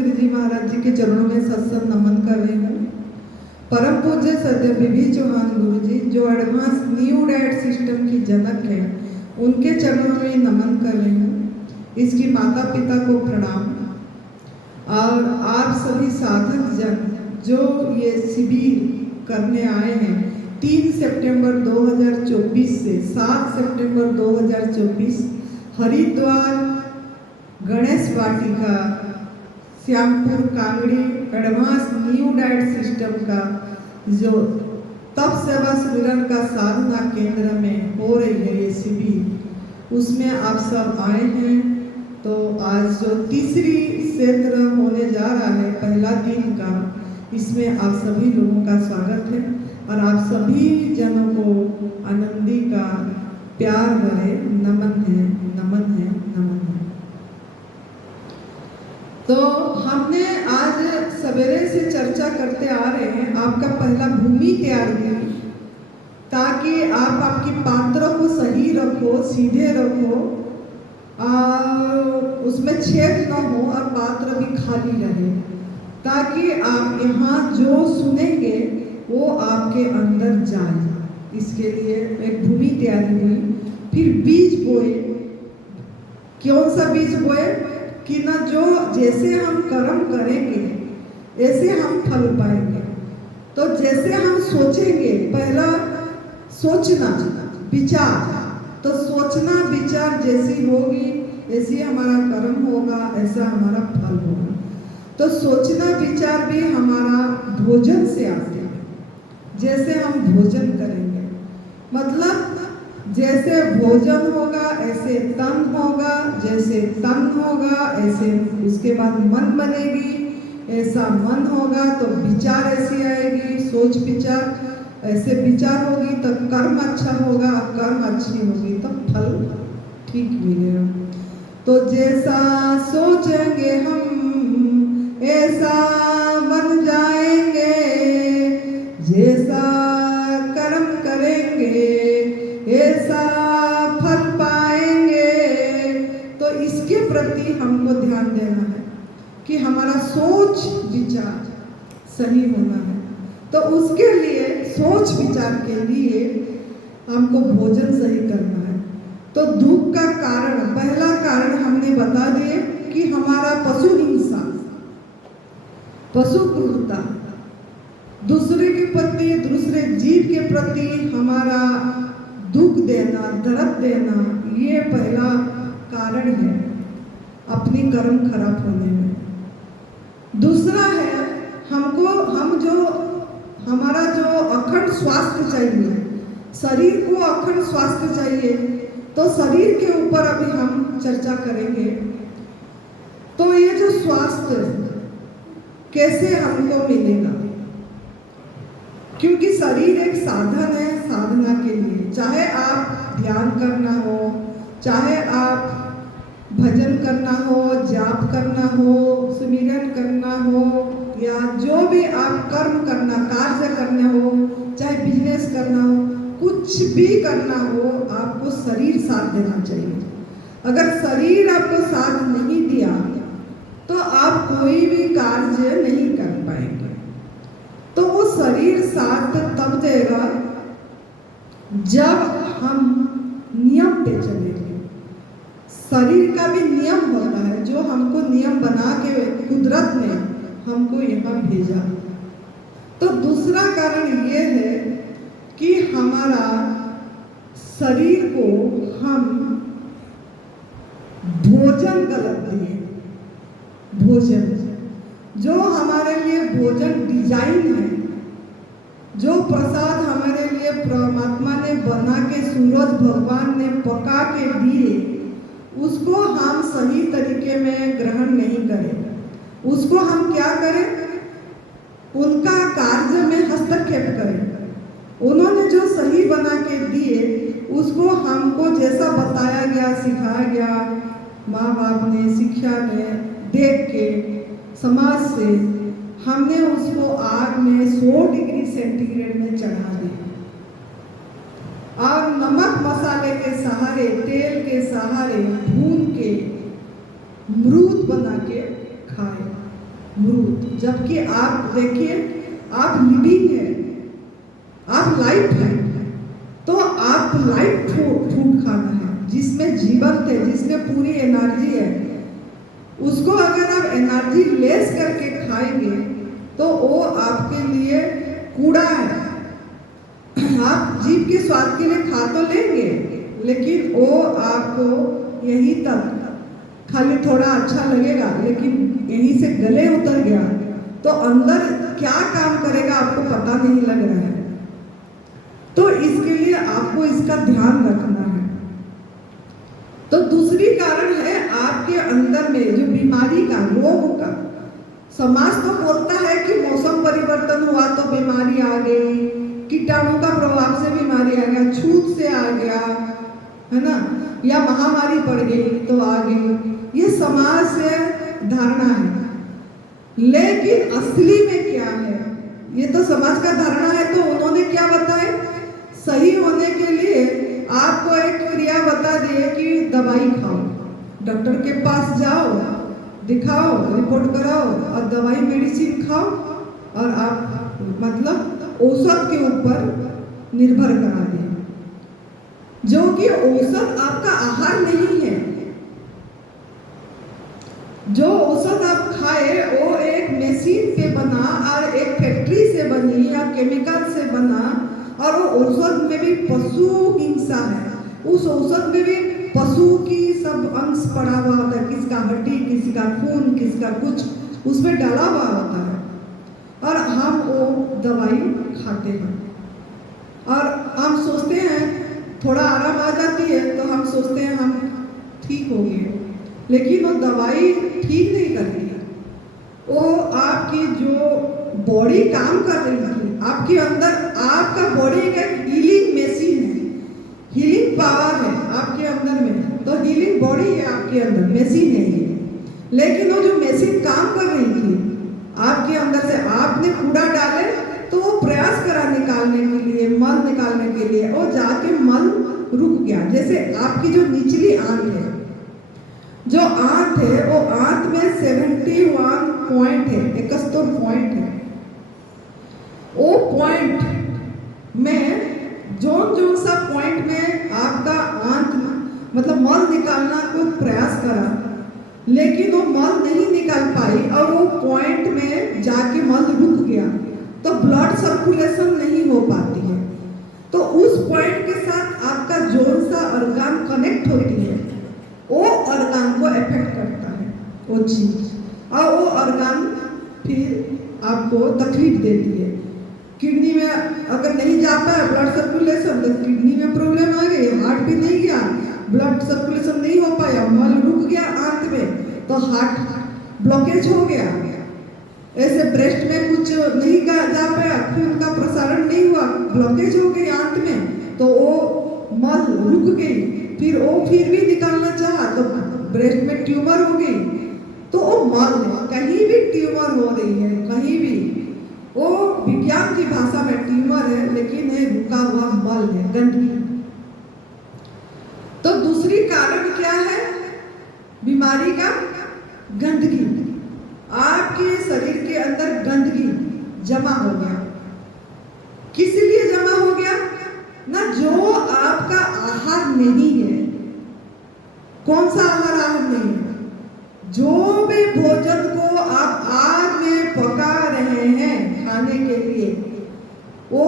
गिरी जी महाराज जी के चरणों में सत्संग नमन कर रही हूँ। परम पूज्य सत्य बीबी चौहान गुरु जी जो एडवांस न्यू डैट सिस्टम की जनक है, उनके चरणों में नमन कर रही हूँ। इसकी माता पिता को प्रणाम और आप सभी साधक जन जो ये शिविर करने आए हैं 3 सितंबर 2024 से 7 सितंबर 2024 Haridwar Ganesh Vatika Shyampur Kangri advance new diet system का जो तप सेवा सुमिरन का साधना केंद्र में हो रही है ये शिविर, उसमें आप सब आए हैं। तो आज जो तीसरी क्षेत्र होने जा रहा है पहला दिन का, इसमें आप सभी लोगों का स्वागत है और आप सभी जनों को आनंदी का प्यार भरे नमन है, नमन है, नमन है। तो हमने आज सवेरे से चर्चा करते आ रहे हैं आपका पहला भूमि तैयार की, ताकि आप आपकी पात्रों को सही रखो, सीधे रखो, उसमें छेद न हो और पात्र भी खाली रहे, ताकि आप यहाँ जो सुनेंगे वो आपके अंदर जाए। इसके लिए एक भूमि तैयारी हुई। फिर बीज बोए। कौन सा बीज बोए कि ना जो जैसे हम कर्म करेंगे ऐसे हम फल पाएंगे। तो जैसे हम सोचेंगे, पहला सोचना विचार, तो सोचना विचार जैसी होगी ऐसी हमारा कर्म होगा, ऐसा हमारा फल होगा। तो सोचना विचार भी हमारा भोजन से आते हैं। जैसे हम भोजन करेंगे, मतलब जैसे भोजन होगा ऐसे तन होगा, जैसे तन होगा ऐसे उसके बाद मन बनेगी, ऐसा मन होगा तो विचार ऐसी आएगी, सोच विचार ऐसे विचार होगी तो कर्म अच्छा होगा, कर्म अच्छी होगी तो फल ठीक मिलेगा। तो जैसा सोचेंगे हम ऐसा बन जाएंगे, जैसा कर्म करेंगे ऐसा फल पाएंगे। तो इसके प्रति हमको ध्यान देना है कि हमारा सोच विचार सही होना है। तो उसके लिए सोच विचार के लिए हमको भोजन सही करना है। तो दुख का कारण, पहला कारण हमने बता दिए कि हमारा पशु हिंसा, पशु क्रूरता, दूसरे के प्रति, दूसरे जीव के प्रति हमारा दुख देना, दर्द देना, ये पहला कारण है अपनी कर्म खराब होने में। दूसरा है हमारा जो अखंड स्वास्थ्य चाहिए, शरीर को अखंड स्वास्थ्य चाहिए, तो शरीर के ऊपर अभी हम चर्चा करेंगे। तो ये जो स्वास्थ्य कैसे हमको मिलेगा, क्योंकि शरीर एक साधन है साधना के लिए। चाहे आप ध्यान करना हो, चाहे आप भजन करना हो, जाप करना हो, सुमिरन करना हो, या जो भी आप कर्म करना, कार्य करना हो, चाहे बिजनेस करना हो, कुछ भी करना हो, आपको शरीर साथ देना चाहिए। अगर शरीर आपको साथ नहीं दिया तो आप कोई भी कार्य नहीं कर पाएंगे। तो वो शरीर साथ तब देगा जब हम नियम पे चलेंगे। शरीर का भी नियम होता है, जो हमको नियम बना के कुदरत ने हमको यहाँ भेजा। तो दूसरा कारण ये है कि हमारा शरीर को हम भोजन गलत दिए। भोजन जो हमारे लिए भोजन डिजाइन है, जो प्रसाद हमारे लिए परमात्मा ने बना के, सूरज भगवान ने पका के दिए, उसको हम सही तरीके में ग्रहण नहीं करें। उसको हम क्या करें, उनका कार्य में हस्तक्षेप करें। उन्होंने जो सही बना के दिए उसको हमको जैसा बताया गया, सिखाया गया, माँ बाप ने, शिक्षा ने देख के, समाज से, हमने उसको आग में 100 डिग्री सेंटीग्रेड में चढ़ा दिया और नमक मसाले के सहारे, तेल के सहारे भून के मृत बना के खाए। मृत। जबकि आप देखिए, आप लिविंग है, आप लाइफ है, तो आप लाइफ फूड खाना है जिसमें जीवन है, जिसमें पूरी एनर्जी है। उसको अगर आप एनर्जी लेस करके खाएंगे तो वो आपके लिए कूड़ा है। आप जीभ के स्वाद के लिए खा तो लेंगे, लेकिन वो आपको यहीं तक खाली थोड़ा अच्छा लगेगा, लेकिन यहीं से गले उतर गया तो अंदर क्या काम करेगा आपको पता नहीं लग रहा है। तो इसके लिए आपको इसका ध्यान रखना है। तो दूसरी कारण है आपके अंदर में जो बीमारी का, रोग का। समाज तो बोलता है कि मौसम परिवर्तन हुआ तो बीमारी आ गई, कीटाणु का प्रभाव से बीमारी आ गया, छूत से आ गया, है ना, या महामारी पड़ गई तो आ गई। ये समाज से धारणा है, लेकिन असली में क्या है? ये तो समाज का धारणा है। तो उन्होंने क्या बताया? सही होने के लिए आपको एक क्रिया बता दिए कि दवाई खाओ, डॉक्टर के पास जाओ, दिखाओ, रिपोर्ट कराओ और दवाई मेडिसिन खाओ, और आप मतलब औषध के ऊपर निर्भर करा दिए, जो कि औषध आपका आहार नहीं है। जो औषध आप खाए वो एक मशीन से बना और एक फैक्ट्री से बनी या केमिकल से बना, और वो औषध में भी पशु हिंसा है। उस औषध में भी पशु की सब अंश पड़ा हुआ होता है, किसका हड्डी, किसका खून, किसका कुछ उसमें डाला हुआ होता है, और हम वो दवाई खाते हैं। और हम सोचते हैं थोड़ा आराम आ जाती है तो हम सोचते हैं हम ठीक हो गए, लेकिन वो दवाई ठीक नहीं करती है। वो आपकी जो बॉडी काम कर रही थी आपके अंदर, आपका बॉडी एक हीलिंग मशीन है, हीलिंग पावर है आपके अंदर में। तो हीलिंग बॉडी है आपके अंदर, मशीन है ये। लेकिन वो जो मशीन काम कर रही थी आपके अंदर से, आपने कूड़ा डाले तो वो प्रयास करा निकालने के लिए, मल निकालने के लिए, और जाके मल रुक गया। जैसे आपकी जो निचली आंत है, जो आंत है वो आंत में 71 पॉइंट है, 71 पॉइंट है। वो पॉइंट में जो सा पॉइंट में आपका आंत मतलब मल निकालना को प्रयास करा, लेकिन वो मल नहीं निकाल पाई और वो पॉइंट में जाके मल रुक गया, तो ब्लड सर्कुलेशन नहीं हो पाती है। तो उस पॉइंट के साथ आपका जोन सा ऑर्गन कनेक्ट होती है, वो ऑर्गन को इफेक्ट करता है वो चीज, और वो ऑर्गन फिर आपको तकलीफ देती है। किडनी में अगर नहीं जाता है ब्लड सर्कुलेशन, तो किडनी में प्रॉब्लम आ गई, हार्ट भी नहीं गया, ब्लड सर्कुलेशन नहीं हो पाया, मल रुक गया आंत में, तो हार्ट ब्लॉकेज हो गया। ऐसे ब्रेस्ट में कुछ नहीं जा पाया, खून का प्रसारण नहीं हुआ, ब्लॉकेज हो गई आंत में, तो वो मल रुक गई। फिर वो फिर भी निकालना चाहा तो ब्रेस्ट में ट्यूमर हो गई। तो वो मल है, कहीं भी ट्यूमर हो रही है, कहीं भी, वो विज्ञान की भाषा में ट्यूमर है, लेकिन है रुका हुआ मल है, गंदगी। तो दूसरी कारण क्या है बीमारी का? गंदगी। आपके शरीर के अंदर गंदगी जमा हो गया। किस लिए जमा हो गया? ना जो आपका आहार नहीं है। कौन सा आहार नहीं है? जो भी भोजन को आप आग में पका रहे हैं खाने के लिए, वो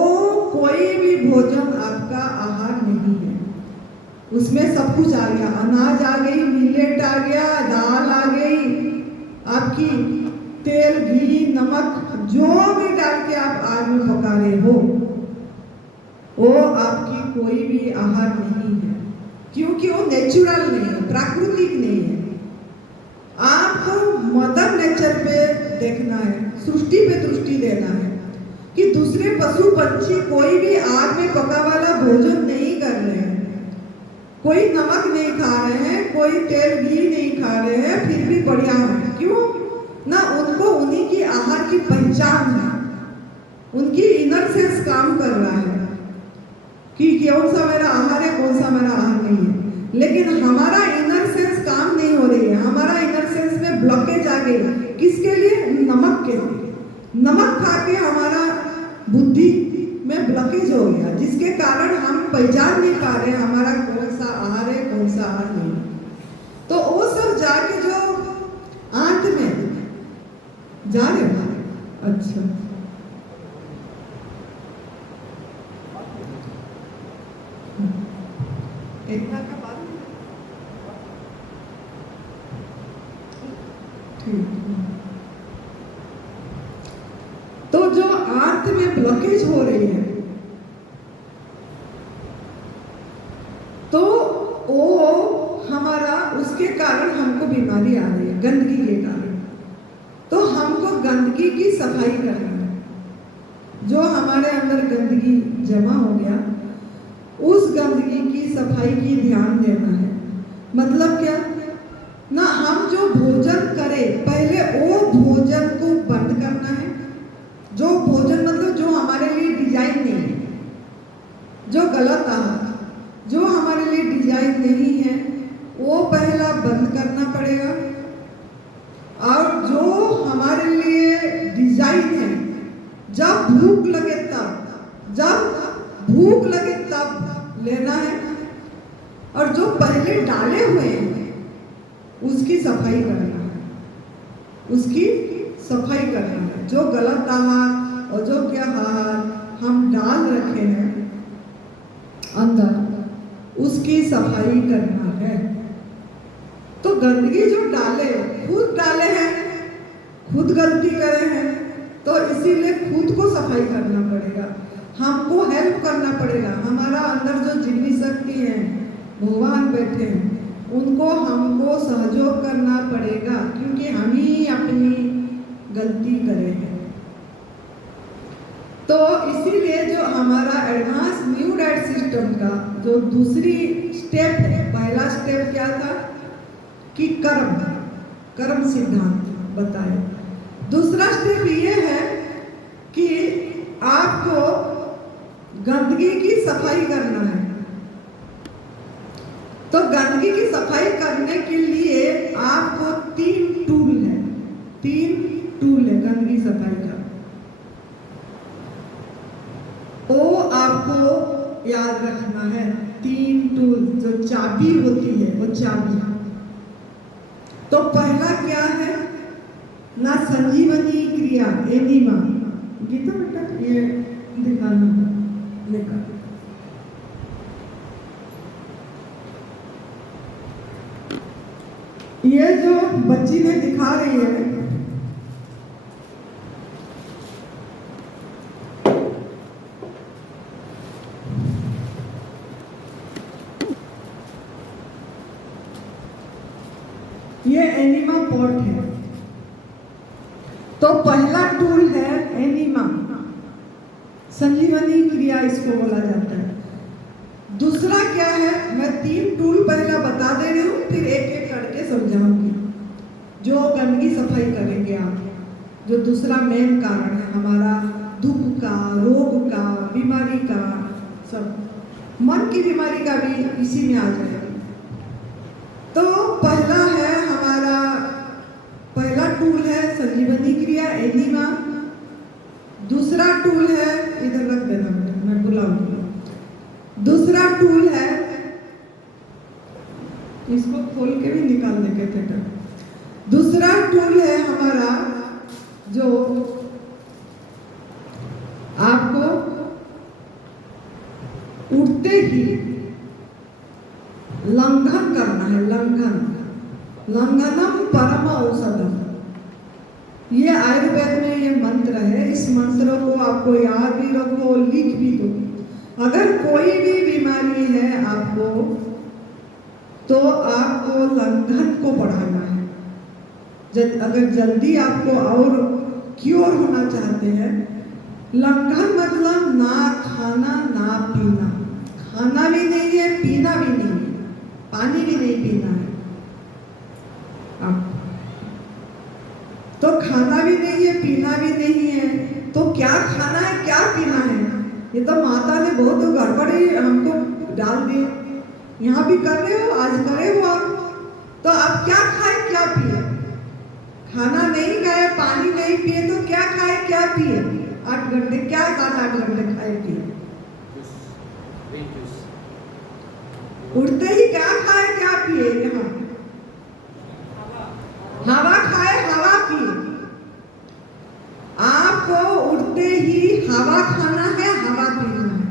कोई भी भोजन आपका आहार नहीं है। उसमें सब कुछ आ गया, अनाज आ गई, मिलेट आ गया, दाल आ गई, आपकी तेल, घी, नमक, जो भी डाल के आप आग में पका रहे हो, वो आपकी कोई भी आहार नहीं है, क्योंकि वो नेचुरल नहीं है, प्राकृतिक नहीं है। आपको मदर नेचर पे देखना है, सृष्टि पे दृष्टि देना है कि दूसरे पशु पंछी कोई भी आग में पका वाला भोजन नहीं कर रहे हैं, कोई नमक नहीं खा रहे हैं, कोई तेल घी नहीं खा रहे हैं, फिर भी बढ़िया है। क्यों ना? उनको उन्हीं की आहार की पहचान है, उनकी इनर सेंस काम कर रहा है कि कौन सा मेरा आहार है, कौन सा मेरा आहार नहीं है। लेकिन हमारा इनर सेंस काम नहीं हो रही है, हमारा इनर सेंस में ब्लॉकेज आ गई। किसके लिए? नमक के लिए। नमक खा के हमारा बुद्धि में ब्लॉकेज हो गया, जिसके कारण हम पहचान नहीं पा रहे हमारा कौन सा आहार है, कौन सा आहार नहीं। तो वो सब जाके जो अंत में जा रहे हैं। अच्छा, इतना का बात ठीक। तो जो आंत में ब्लॉकेज हो रही है, तो वो हमारा उसके कारण हमको बीमारी आ रही है, गंदगी के कारण। तो हमको गंदगी की सफाई करना है। जो हमारे अंदर गंदगी जमा हो गया, उस गंदगी की सफाई की ध्यान देना है। मतलब क्या ना, हम जो भोजन करें पहले वो भोजन को बंद करना है। जो भोजन मतलब जो हमारे लिए डिजाइन नहीं है, जो गलत आहार जो हमारे लिए डिजाइन नहीं है, वो पहला बंद करना पड़ेगा। और जो हमारे लिए डिजाइन है, जब भूख लगे तब लेना है। और जो पहले डाले हुए हैं उसकी सफाई करना है, उसकी सफाई करना है। जो गलत आहार और जो क्या आहार हम डाल रखे हैं अंदर, उसकी सफाई करना है। तो गंदगी जो खुद डाले हैं, खुद गलती करे हैं, तो इसीलिए खुद को सफाई करना पड़ेगा। हमको हेल्प करना पड़ेगा। हमारा अंदर जो जीवनी शक्ति है, भगवान बैठे हैं, उनको हमको सहयोग करना पड़ेगा, क्योंकि हम ही अपनी गलती करे हैं। तो इसीलिए जो हमारा एडवांस न्यू डाइट सिस्टम का जो दूसरी स्टेप है, पहला स्टेप क्या था कि कर्म सिद्धांत बताए। दूसरा स्टेप ये है कि आपको गंदगी की सफाई करना है। तो गंदगी की सफाई करने के लिए आपको 3 टूल है गंदगी सफाई का। वो आपको याद रखना है। 3 टूल जो चाबी होती है, वो चाबी। तो पहला क्या है ना, संजीवनी क्रिया, एनिमा। गीता बेटा ये दिखाना लेकर। ये जो बच्ची ने दिखा रही है, ये एनिमा पॉट है। तो पहला टूल है एनिमा, संजीवनी क्रिया इसको बोला जाता है। दूसरा क्या है, मैं 3 टूल पहला बता दे रही हूँ, फिर एक एक करके समझाऊंगी। जो गंदगी सफाई करेंगे आप, जो दूसरा मेन कारण है हमारा दुख का, रोग का, बीमारी का, सब मन की बीमारी का भी इसी में आ जाएगा। तो पहला टूल है संजीवनी क्रिया, एनिमा। दूसरा टूल है, इधर रख देना मैं बुलाऊंगी। दूसरा टूल है, इसको खोल के भी निकाल देंगे बेटा। दूसरा टूल है हमारा जो आपको उठते ही लंघन करना है। लंघनम परम औषधम, ये आयुर्वेद में ये मंत्र है। इस मंत्र को आपको याद भी रखो, लिख भी दो। अगर कोई भी बीमारी है आपको, तो आपको लंघन को बढ़ाना है। अगर जल्दी आपको और क्योर होना चाहते हैं, लंघन मतलब ना खाना ना पीना। खाना भी नहीं है, पीना भी नहीं है, पानी भी नहीं पीना है आप। तो खाना भी नहीं है, पीना भी नहीं है, तो क्या खाना है, क्या पीना है? ये तो माता ने बहुत गड़बड़ी हमको डाल दी। यहाँ भी कर रहे हो, आज करे हो आप। तो आप क्या खाए क्या पिए? खाना नहीं खाए, पानी नहीं पिए, तो घंटे क्या 7-8 घंटे खाए पिए? उठते ही क्या खाए क्या पिए? यहाँ हवा खाए हवा पिए। आपको उठते ही हवा खाना है, हवा पीना है।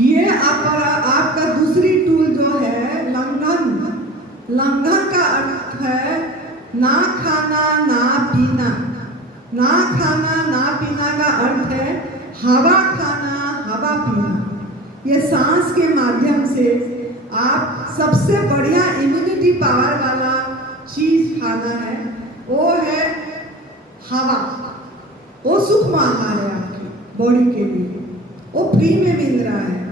ये आपका दूसरी टूल जो है लंघन। लंघन का अर्थ है ना खाना ना पीना। ना खाना ना पीना का अर्थ है हवा खाना हवा पीना। ये सांस के माध्यम से आप सबसे बढ़िया इम्यूनिटी पावर वाला चीज खाना है, वो है हवा। वो सूक्ष्म आहार है आपकी बॉडी के लिए, वो फ्री में मिल रहा है।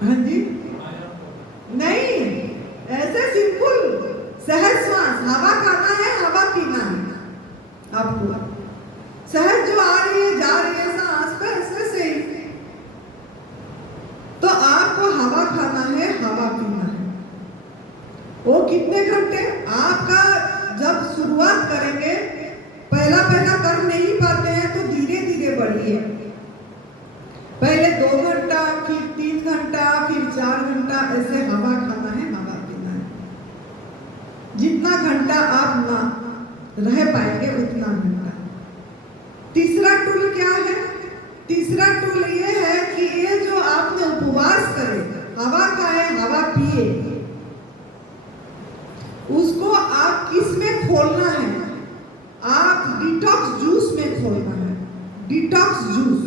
हाँ जी, नहीं ऐसे सिंपल सहज श्वास, हवा खाना है हवा पीना है आपको। सहज जो आ रही है जा रही है सांस पे ऐसे से ही, तो आपको हवा खाना है हवा पीना है। वो कितने घंटे आपका जब शुरुआत करेंगे, पहला कर नहीं पाते हैं तो धीरे धीरे बढ़िए। पहले 2 घंटा, फिर 3 घंटा, फिर 4 घंटा ऐसे हवा खाना है हवा पीना है। जितना घंटा आप ना रह पाएंगे उतना घंटा। तीसरा टूल क्या है? तीसरा टूल ये है कि ये जो आपने उपवास करे, हवा खाए हवा पिए, उसको आप किस में खोलना है? आप डिटॉक्स जूस में खोलना है। डिटॉक्स जूस,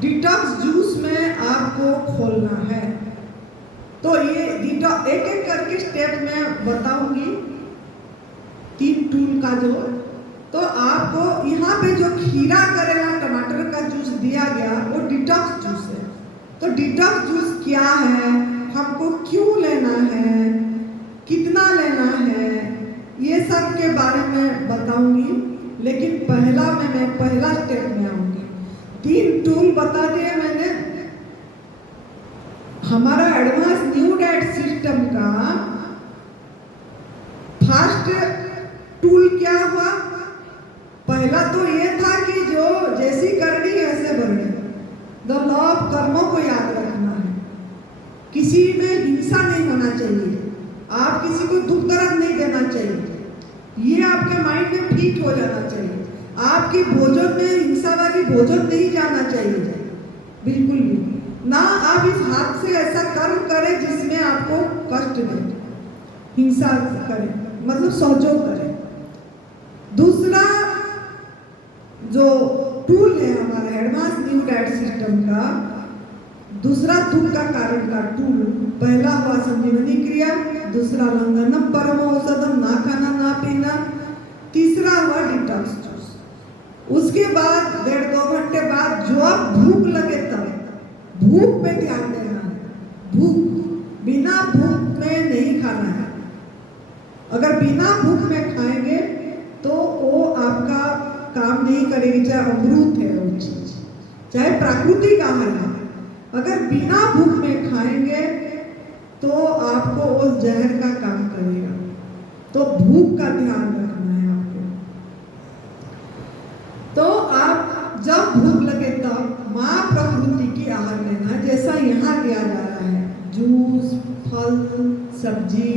डिटॉक्स जूस में आपको खोलना है। तो ये एक एक करके स्टेप में बताऊंगी 3 टूल का जो। तो आपको यहाँ पे जो खीरा करेला टमाटर का जूस दिया गया वो डिटॉक्स जूस है। तो डिटॉक्स जूस क्या है, हमको क्यों लेना है, कितना लेना है, ये सब के बारे में बताऊंगी। लेकिन मैं पहला स्टेप में आऊंगी। 3 टूल बता दिए मैंने। हमारा एडवांस न्यू डाइट सिस्टम का फर्स्ट टूल क्या हुआ? पहला तो ये था कि जो जैसी करनी वैसे बढ़े। द लॉ ऑफ कर्मों को याद रखना है। किसी में हिंसा नहीं होना चाहिए, आप किसी को दुख दर्द नहीं देना चाहिए। ये आपके माइंड में फिट हो जाना चाहिए। आपकी भोजन में हिंसा वाली भोजन नहीं जाना चाहिए, बिल्कुल भी ना। आप इस हाथ से ऐसा कर्म करें जिसमें आपको कष्ट दे, हिंसा करें, मतलब सहयोग करें। दूसरा जो टूल है हमारा एडवांस न्यू डाइट सिस्टम का, दूसरा दुख का कारण का टूल, पहला हुआ संजीवनी क्रिया, दूसरा लंघनम परम औषधम, ना खाना ना पीना, तीसरा हुआ डिटॉक्स जूस। उसके बाद 1.5-2 घंटे बाद जो आप भूख लगे तब भूख पे ध्यान देना है। भूख, बिना भूख में नहीं खाना है। अगर बिना भूख में खाएंगे तो वो आपका काम नहीं करेगी, चाहे अमृत है वो चीज, चाहे प्राकृतिक आहार है। अगर बिना भूख में खाएंगे तो आपको उस जहर का काम करेगा। तो भूख का ध्यान रखना है आपको। तो आप जब भूख लगे तब माँ प्रकृति की आहार लेना, जैसा यहाँ दिया जा रहा है। जूस, फल, सब्जी,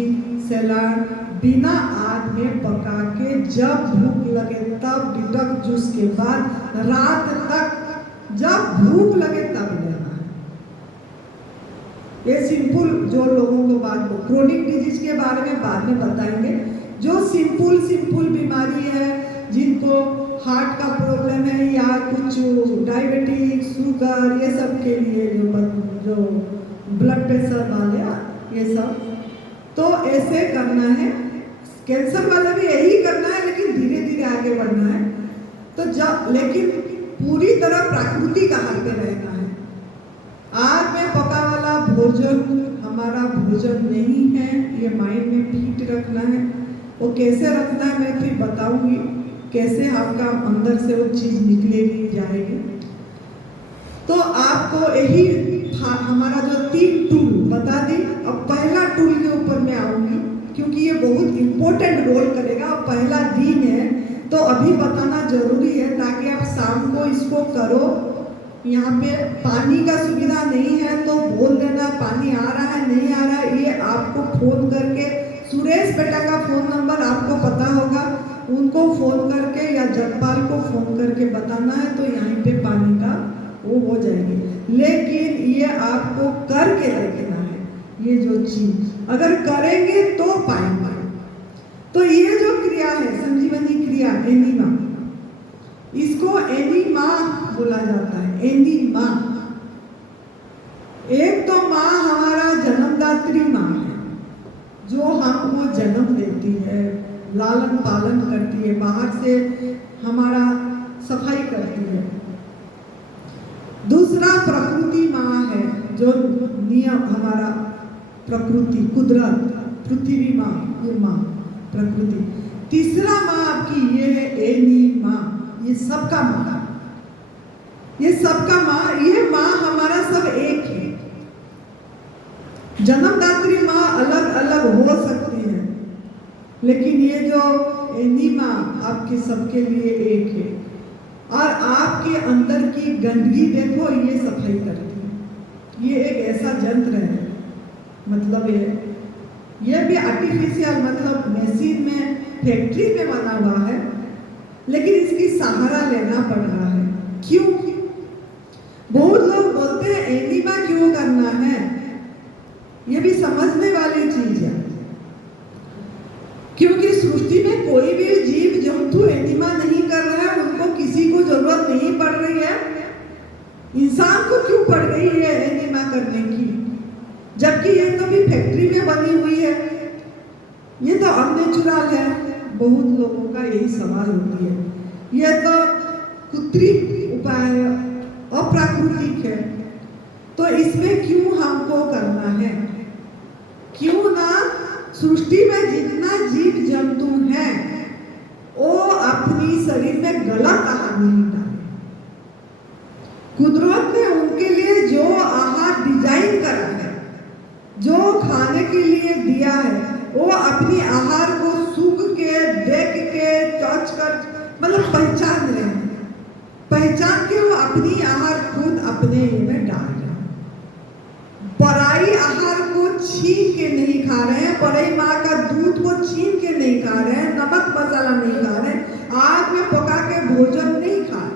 सलाद बिना आग में पका के जब भूख लगे तब, डिटॉक्स जूस के बाद रात तक जब भूख लगे तब लेना है। ये सिंपल जो लोगों को बात को क्रोनिक डिजीज के बारे में बाद में बताएंगे। जो सिंपल बीमारी है, जिनको हार्ट का प्रॉब्लम है या कुछ डायबिटीज, शुगर, ये सब के लिए जो ब्लड प्रेशर वाले ये सब, तो ऐसे करना है। कैंसर वाला भी यही करना है, लेकिन धीरे धीरे आगे बढ़ना है। तो जब लेकिन पूरी तरह प्राकृतिक आहार पे रहना है। आग में पका वाला भोजन हमारा भोजन नहीं है, ये माइंड में फिट रखना है। वो कैसे रखना है मैं फिर बताऊंगी, कैसे आपका अंदर से वो चीज निकलेगी जाएगी। तो आपको यही हमारा जो 3 टूल बता दी। अब पहला टूल के ऊपर मैं आऊंगी, क्यों पहला दिन है तो अभी बताना जरूरी है, ताकि आप शाम को इसको करो। यहाँ पे पानी का सुविधा नहीं है तो बोल देना पानी आ रहा है नहीं आ रहा है। ये आपको फोन करके, सुरेश बेटा का फोन नंबर आपको पता होगा, उनको फोन करके या जगपाल को फोन करके बताना है, तो यहाँ पे पानी का वो हो जाएगी। लेकिन ये आपको करके देखना है। ये जो चीज अगर करेंगे तो पाएंगे। तो ये जो क्रिया है संजीवनी क्रिया, एनिमा, इसको एनिमा बोला जाता है। एनिमा, एक तो माँ हमारा जन्मदात्री माँ है, जो हमको जन्म देती है, लालन पालन करती है, बाहर से हमारा सफाई करती है। दूसरा प्रकृति माँ है, जो नियम हमारा प्रकृति, कुदरत, पृथ्वी माँ, माँ प्रकृति। तीसरा माँ आपकी ये है एनी माँ, ये सबका माँ, ये सबका माँ। ये माँ हमारा सब एक है। जन्मदात्री माँ अलग अलग हो सकती है, लेकिन ये जो एनी माँ आपके सबके लिए एक है। और आपके अंदर की गंदगी देखो, ये सफाई करती है। ये एक ऐसा यंत्र है, मतलब ये भी आर्टिफिशियल, मतलब मशीन में, फैक्ट्री में बना हुआ है, लेकिन इसकी सहारा लेना पड़ रहा है। क्यों? बहुत लोग बोलते हैं एनिमा क्यों करना है, ये भी समझने वाली चीज है। क्योंकि सृष्टि में कोई भी जीव जंतु एनिमा नहीं कर रहा है, उनको किसी को जरूरत नहीं पड़ रही है। इंसान को क्यों पड़ गई है एनिमा करने की, जबकि ये तो भी फैक्ट्री में बनी हुई है, ये तो अननेचुरल है। बहुत लोगों का यही सवाल होती है, ये तो कृत्रिम उपाय है, अप्राकृतिक है, तो इसमें क्यों हमको करना है? क्यों ना सृष्टि में जितना जीव जंतु है वो अपनी शरीर में गलत आहार नहीं डाले। कुदरत ने उनके लिए जो आहार डिजाइन करा है, जो खाने के लिए दिया है, वो अपनी आहार को सूख के, देख के, टच कर, मतलब पहचान रहे हैं। पहचान के वो अपनी आहार खुद अपने में डाल रहे हैं। पराई आहार को छीन के नहीं खा रहे हैं, पराई माँ का दूध को छीन के नहीं खा रहे हैं, नमक मसाला नहीं खा रहे हैं, आग में पका के भोजन नहीं खा रहे।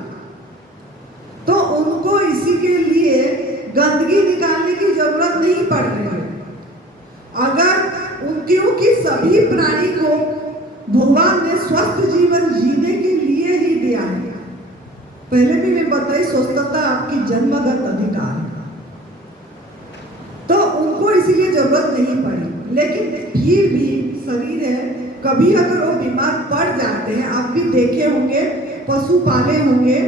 तो उनको इसी के लिए गंदगी निकालने की जरूरत नहीं पड़ रही है। अगर क्योंकि सभी प्राणी को भगवान ने स्वस्थ जीवन जीने के लिए ही दिया है। पहले भी मैं बताई, स्वस्थता आपकी जन्मगत अधिकार है, तो उनको इसीलिए जरूरत नहीं पड़ी। लेकिन फिर भी शरीर है, कभी अगर वो बीमार पड़ जाते हैं, आप भी देखे होंगे, पशु पाले होंगे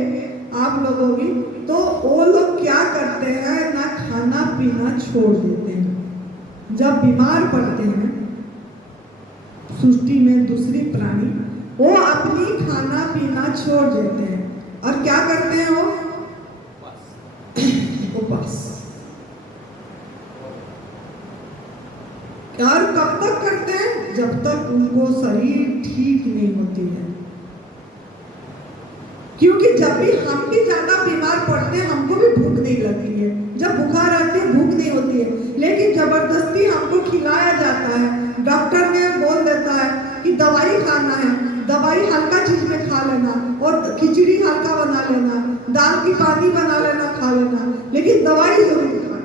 आप लोगों भी, तो वो लोग क्या करते हैं ना, खाना पीना छोड़ देते हैं। जब बीमार पड़ते हैं सृष्टि में दूसरी प्राणी, वो अपनी खाना पीना छोड़ देते हैं और क्या करते हैं? वो उपास। और कब तक करते हैं? जब तक उनको शरीर ठीक नहीं होती है। क्योंकि जब भी हम भी ज्यादा बीमार पड़ते हैं, हमको भी भूख नहीं लगती है। जब बुखार आती है भूख नहीं होती है, लेकिन जबरदस्ती हमको खिलाया जाता है। डॉक्टर ने बोल देता है कि दवाई खाना है, दवाई हल्का चीज में खा लेना, और खिचड़ी हल्का बना लेना, दाल की पानी बना लेना, खा लेना, लेकिन दवाई जरूर खाना।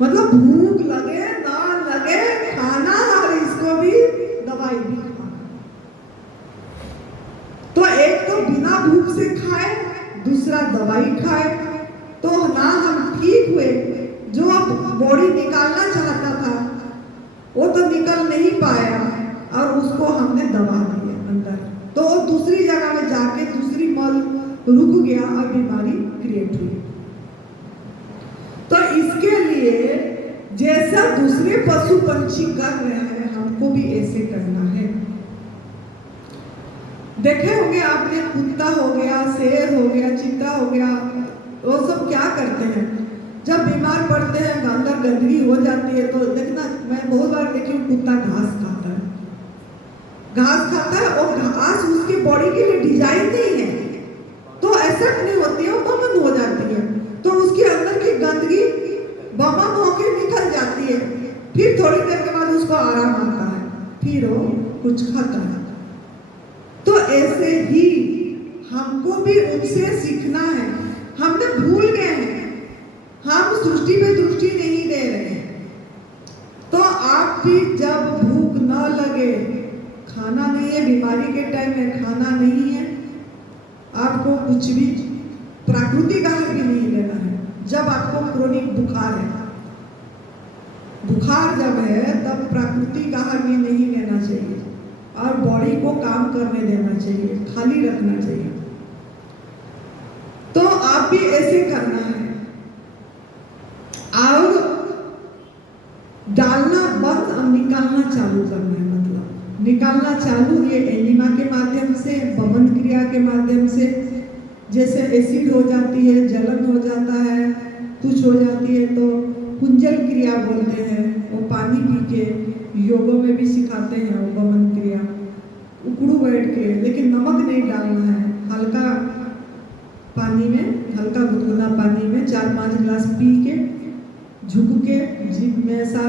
मतलब भूख लगे ना लगे खाना, और इसको भी दवाई भी खाना। तो एक तो बिना भूख से खाए, दूसरा दवाई खाए, तो ना हम ठीक हुए। जो बॉडी निकालना चाहता था वो तो निकल नहीं पाया, और उसको हमने दबा दिया अंदर, तो वो दूसरी जगह में जाके दूसरी मल रुक गया और बीमारी क्रिएट हुई। तो इसके लिए जैसा दूसरे पशु पंछी कर रहे हैं, हमको भी ऐसे करना है। देखे होंगे आपने, कुत्ता हो गया, शेर हो गया, चीता हो गया, वो सब क्या करते हैं? जब बीमार पड़ते हैं, अंदर गंदगी हो जाती है, तो देखना, मैं बहुत बार देखी हूँ, कुत्ता घास खाता है। घास खाता है और घास उसके बॉडी के लिए डिजाइन नहीं है, तो ऐसा नहीं होती है, वो बमन हो जाती है, तो उसके अंदर की गंदगी बमन होकर निकल जाती है। फिर थोड़ी देर के बाद उसको आराम आता है, फिर वो कुछ खाता है। तो ऐसे ही हमको भी उनसे सीखना है। हमने भूल गए हैं, हम सृष्टि पे दृष्टि नहीं दे रहे हैं। तो आप भी जब भूख न लगे, खाना नहीं है, बीमारी के टाइम में खाना नहीं है, आपको कुछ भी प्राकृतिक आहार भी नहीं लेना है। जब आपको क्रोनिक बुखार है, बुखार जब है तब प्राकृतिक आहार भी नहीं लेना चाहिए और बॉडी को काम करने देना चाहिए, खाली रखना चाहिए। तो आप भी ऐसे करना है और डालना बंद और निकालना चालू करना है। मतलब निकालना चालू ये एनिमा के माध्यम से, बमन क्रिया के माध्यम से, जैसे एसिड हो जाती है, जलन हो जाता है, कुछ हो जाती है तो कुंजल क्रिया बोलते हैं, वो पानी पी के योगों में भी सिखाते हैं वो बमन क्रिया, उकड़ू बैठ के, लेकिन नमक नहीं डालना है, हल्का पानी में, हल्का गुनगुना पानी में 4-5 गिलास पी के झुक के जीभ में ऐसा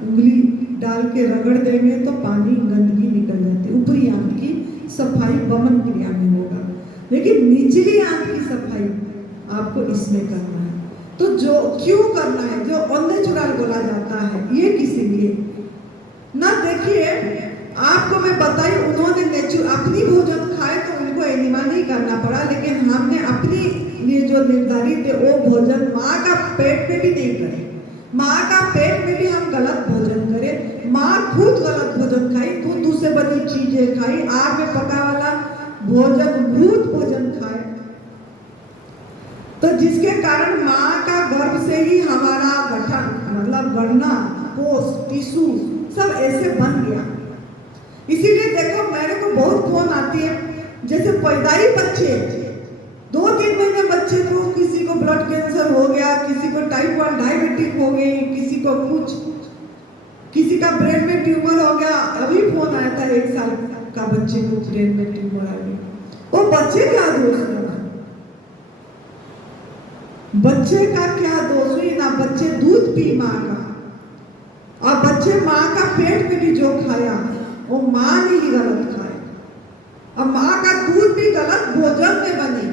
उंगली डाल के रगड़ देंगे तो पानी गंदगी निकल जाती है। ऊपरी आंत की सफाई बमन क्रिया में होगा, लेकिन निचली आंत की सफाई आपको इसमें करना है। तो जो क्यों करना है, जो अननेचुरल बोला जाता है, ये किसी लिए ना। देखिए आपको मैं बताई, उन्होंने अपनी भोजन खाए तो उनको एनिमा नहीं करना पड़ा, लेकिन हमने अपनी लिए जो निर्धारित है वो भोजन माँ का पेट में भी नहीं करे। माँ का पेट में भी हम गलत भोजन करें, माँ खुद गलत भोजन खाई, दूध से बनी चीजें खाई, आग में पका वाला भोजन, मृत भोजन खाए, तो जिसके कारण माँ का गर्भ से ही हमारा गठन, मतलब गणना, कोष, टिश्यू सब ऐसे बन गया। इसीलिए देखो मेरे को बहुत फोन आती है, जैसे पैदाई बच्चे, 2-3 महीने बच्चे को किसी को ब्लड कैंसर हो गया, किसी को टाइप 1 डायबिटिक हो गई, किसी को कुछ, किसी का ब्रेन में ट्यूमर हो गया। अभी फोन आया था 1 साल का बच्चे को ब्रेन में ट्यूमर आ गया। वो बच्चे क्या दोष है, बच्चे का क्या दोष हुई ना। बच्चे दूध पी माँ का, और बच्चे माँ का पेट में भी जो खाया वो माँ ने ही गलत खाया, और माँ का दूध भी गलत भोजन में बने,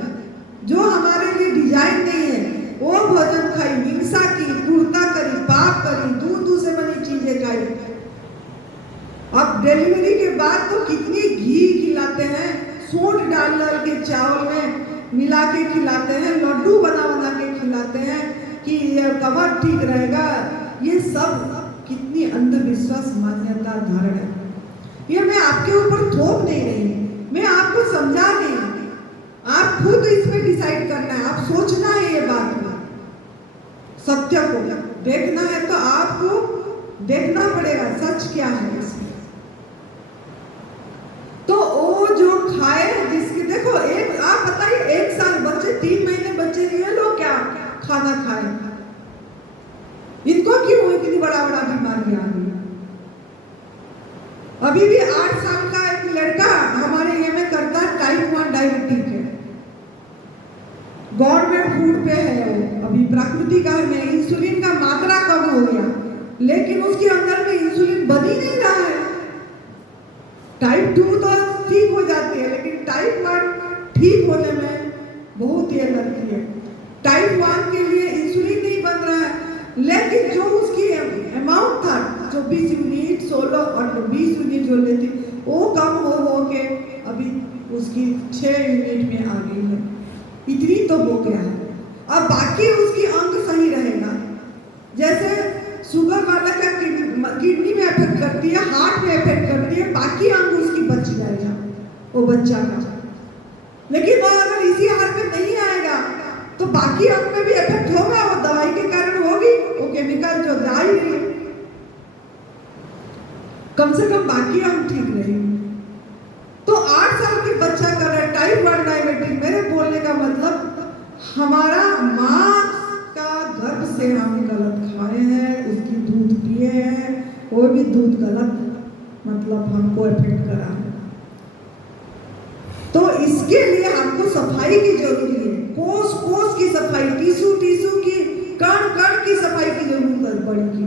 जो हमारे लिए डिजाइन नहीं है, वो भोजन खाई, हिंसा की, क्रूरता करी, पाप करी, दूध से बनी चीजें खाई। अब डिलीवरी के बाद तो कितनी घी खिलाते हैं, सोंठ डाल के चावल में मिला के खिलाते हैं, लड्डू बना के खिलाते हैं कि ये कमर ठीक रहेगा। ये सब कितनी अंधविश्वास, मान्यता, धारणा है। ये मैं आपके ऊपर थोप नहीं रही, मैं आपको समझा रही हूँ, आप खुद इसमें डिसाइड करना है, आप सोचना है ये बात में, सत्य को देखना है तो आपको देखना पड़ेगा सच क्या है इसमें। तो वो जो खाए, जिसके देखो एक, आप बताइए 1 साल बच्चे, 3 महीने बच्चे, ये लोग क्या खाना खाए, इनको क्यों इतनी बड़ा बीमारियां आ गई। अभी भी 8 साल का एक लड़का हमारे ये में करता है, टाइप 1 डायबिटिक है, गवर्नमेंट फूड पे है वो, अभी प्राकृतिक आहार में इंसुलिन का मात्रा कम हो गया, लेकिन उसके अंदर में इंसुलिन बन ही नहीं रहा है। टाइप 2 तो ठीक हो जाती है, लेकिन टाइप 1 ठीक होने में बहुत देर लगती है। टाइप 1 के लिए इंसुलिन नहीं बन रहा है, लेकिन जो उसकी अमाउंट था, 24 यूनिट, 16 और 20 यूनिट जो लेती, वो कम हो के अभी उसकी 6 यूनिट में आ गई है। इतनी तो हो गया है, अब बाकी उसकी अंग सही रहेगा। जैसे शुगर वाला का किडनी में अफेक्ट करती है, हार्ट में अफेक्ट करती है, बाकी अंग उसकी बच जाएगा वो बच्चा का। लेकिन वो अगर इसी आहार में नहीं आएगा तो बाकी अंग में भी इफेक्ट होगा, वो दवाई के कारण होगी, वो केमिकल जो जा ही रही है, कम से कम बाकी अंग ठीक रहेगी। तो 8 साल के बच्चा कर रहा है टाइप 1 डायबिटीज। मेरे बोलने का मतलब, हमारा माँ का गर्भ से हम गलत खाए हैं, उसकी दूध पिए हैं, वो भी दूध गलत, मतलब हमको इफेक्ट करा है। इसके लिए हमको सफाई की जरूरी है, कोस कोस की सफाई, टीसू टीसू की, कण कण की सफाई की जरूरत पड़ेगी।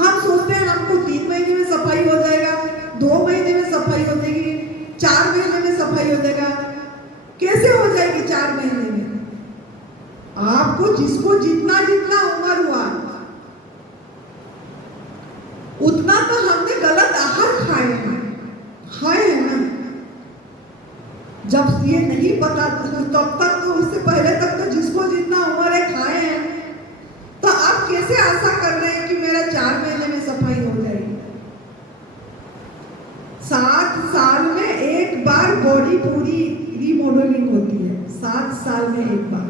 हम सोचते हैं हमको 3 महीने में सफाई हो जाएगा, 2 महीने में सफाई हो जाएगी, 4 महीने में सफाई हो जाएगा। कैसे हो जाएगी 4 महीने में? आपको जिसको जितना जितना उम्र हुआ उतना तो हमने गलत आहार खाए हैं ना। जब ये नहीं पता तब तक तो, उससे पहले तक तो जिसको जितना उम्र है खाए हैं, तो आप कैसे आशा कर रहे हैं कि मेरा 4 महीने में सफाई हो जाएगी? 7 साल में एक बार बॉडी पूरी रिमॉडलिंग होती है, 7 साल में एक बार।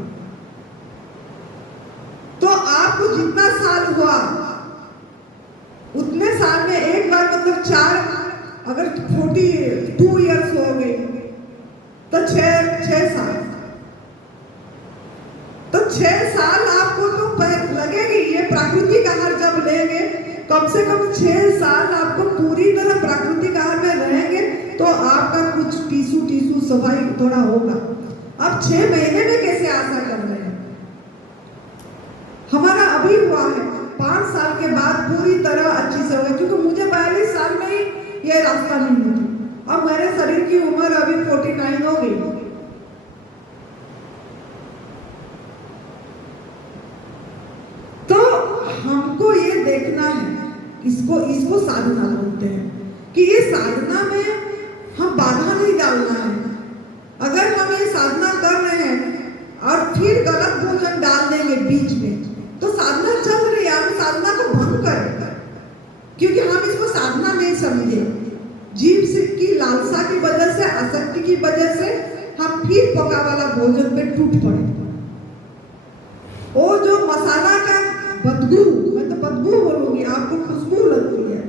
तो आपको जितना साल हुआ उतने साल में एक बार, मतलब 4, अगर 42 इयर्स हो गए तो 6 साल, तो 6 साल आपको तो लगेगी। ये प्राकृतिक आहार जब लेंगे, कम से कम 6 साल आपको पूरी तरह प्राकृतिक आहार में रहेंगे तो आपका कुछ टीसू सफाई थोड़ा होगा। अब 6 महीने में कैसे आशा कर रहे हैं? हमारा अभी हुआ है, 5 साल के बाद पूरी तरह अच्छी से होगा, क्योंकि मुझे 42 साल में ही ये रास्ता नहीं मिली। अब मेरे शरीर की उम्र अभी 49 हो गई। तो हमको ये देखना है, इसको साधना बोलते हैं, कि ये साधना में हम बाधा नहीं डालना है। अगर हम ये साधना कर रहे हैं और फिर गलत भोजन डाल देंगे बीच में, तो साधना चल रही है, हम साधना को भंग करेंगे, क्योंकि हम इसको साधना नहीं समझे। जीव से की लालसा की वजह से, आसक्ति की वजह से हम फिर पका वाला भोजन पे टूट पड़े। वो जो मसाला का बदबू, मैं तो बदबू बोलूंगी, आपको खुशबू लगती है,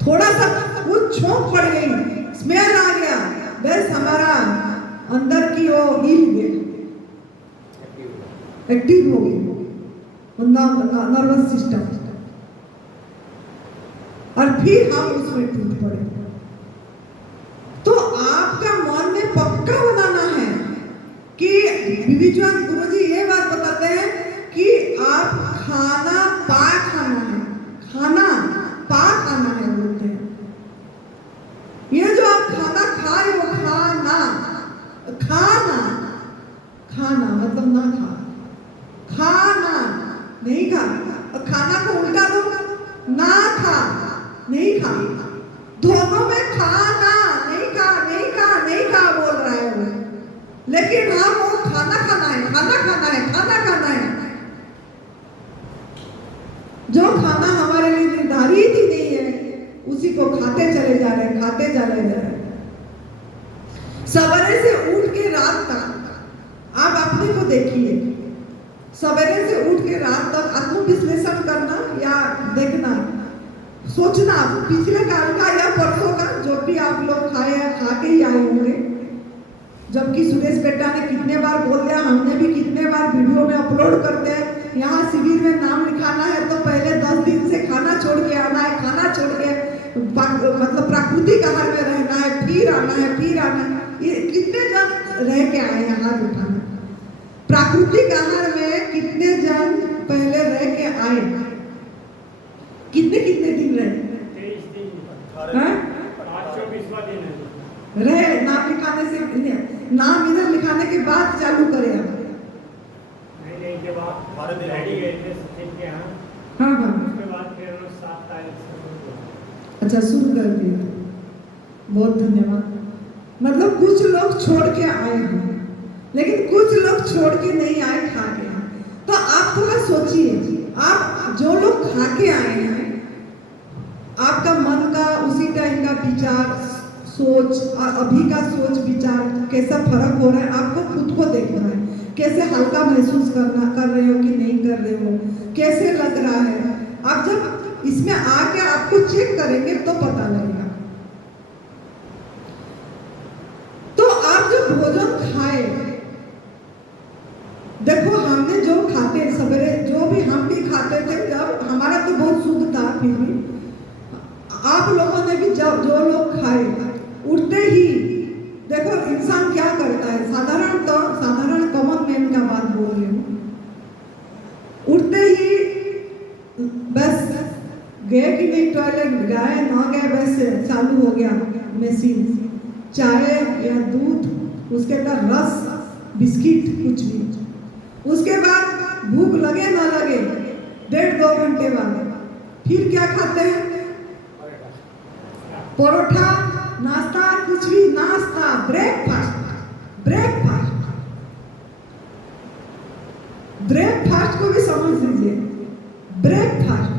थोड़ा सा वो छोंक पड़ गई, स्मेल आ गया, बस हमारा अंदर की वो हिल गई, एक्टिव हो गई नर्वस सिस्टम, और फिर हम उसमें टूट पड़े। तो आपका मन में पक्का बनाना है कि विवेचन गुरुजी ये बात बताते हैं कि आप खाना पा खाना है, खाना पा खाना है बोलते हैं। ये जो आप खाना खा रहे हो, खाना मतलब ना खाना नहीं खा, और खाना को उल्टा दो, ना खा नहीं खा, दोनों में खाना नहीं खा बोल रहा है वो, लेकिन हम वो खाना खाना है। जो खाना हमारे लिए निर्धारित ही नहीं है, उसी को खाते चले जा रहे हैं। सवेरे से उठ के रात तक आप अपने को देखिए, सवेरे से उठ के रात तक आत्मविश्लेषण करना या देखना, सोचना पिछले काल का या परसों का जो भी आप लोग खा के ही आए होंगे। जबकि सुरेश बेटा ने कितने बार बोल दिया, हमने भी कितने बार वीडियो में अपलोड करते हैं, यहाँ शिविर में नाम लिखाना है तो पहले 10 दिन से खाना छोड़ के आना है, खाना छोड़ के मतलब प्राकृतिक आहार में रहना है, फिर आना है। ये कितने जन रह के आए हैं? हाथ उठाना। प्राकृतिक आहार में कितने जन पहले रह के आए? कितने दिन रहे? 23 दिन रहे। नाम लिखाने से, नाम इधर लिखाने के बाद चालू करे आप? नहीं, जब आप रेडी गए थे सचिन के यहाँ, हाँ, उसके बाद फिर 7 तारीख से शुरू हुआ। अच्छा, शुरू कर दिया, बहुत धन्यवाद। मतलब कुछ लोग छोड़ के आए हैं, लेकिन कुछ लोग छोड़ के नहीं आए, खा के आए। तो आप थोड़ा सोचिए, आप जो लोग खा के आए हैं, आपका मन का उसी टाइम का विचार, सोच और अभी का सोच विचार कैसा फर्क हो रहा है, आपको खुद को देखना है। कैसे हल्का महसूस कर रहे हो कि नहीं कर रहे हो, कैसे लग रहा है। आप जब इसमें आके आपको चेक करेंगे तो पता लगेगा। तो आप जो भोजन खाए, देखो हमने जो खाते सवेरे, जो भी हम भी खाते थे, जब हमारा तो बहुत शुद्ध था, फिर भी आप लोगों ने भी जो लोग खाए, उठते ही देखो गए कि नहीं टॉयलेट, गए ना गए, वैसे चालू हो गया मशीन, चाय या दूध, उसके अंदर रस, बिस्किट, कुछ भी। उसके बाद भूख लगे ना लगे 1.5-2 घंटे बाद फिर क्या खाते हैं? परोठा, नाश्ता, कुछ भी नाश्ता, ब्रेकफास्ट। ब्रेकफास्ट को भी समझ लीजिए, ब्रेकफास्ट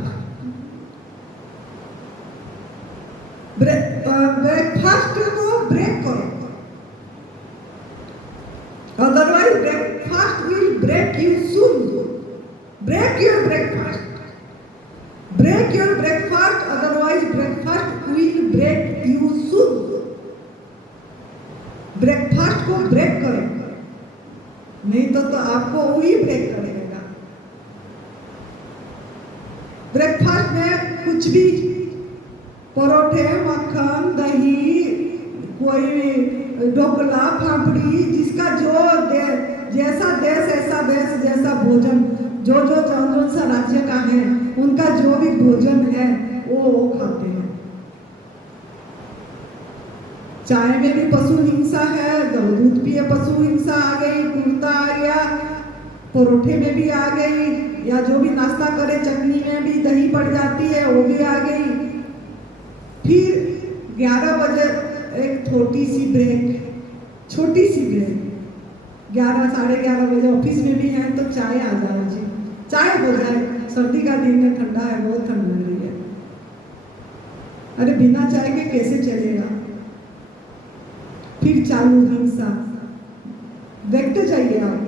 को ब्रेक करो, otherwise breakfast will break you soon. Break your breakfast, break your breakfast, otherwise breakfast will break you soon. Breakfast को ब्रेक करें, नहीं तो आपको वही ब्रेक करेगा। ब्रेकफास्ट में कुछ भी, परोठे, मक्खन, दही, कोई ढोकला, फाफड़ी, जिसका जैसा देश ऐसा देश, जैसा भोजन, जो जौन सा राज्य का है, उनका जो भी भोजन है वो खाते हैं। चाय में भी पशु हिंसा है, दूध पिए पशु हिंसा आ गई, कुर्ता आ गया, परोठे में भी आ गई, या जो भी नाश्ता करे चटनी में भी दही पड़ जाती है, वो भी आ गई। फिर 11 बजे एक छोटी सी ब्रेक, 11 साढ़े 11 बजे ऑफिस में भी है तो चाय आ जाओ जी, चाय हो जाए। सर्दी का दिन है, ठंडा है, बहुत ठंड लग रही है। अरे बिना चाय के कैसे चलेगा? फिर चालू हिंसा। देखते जाइए आप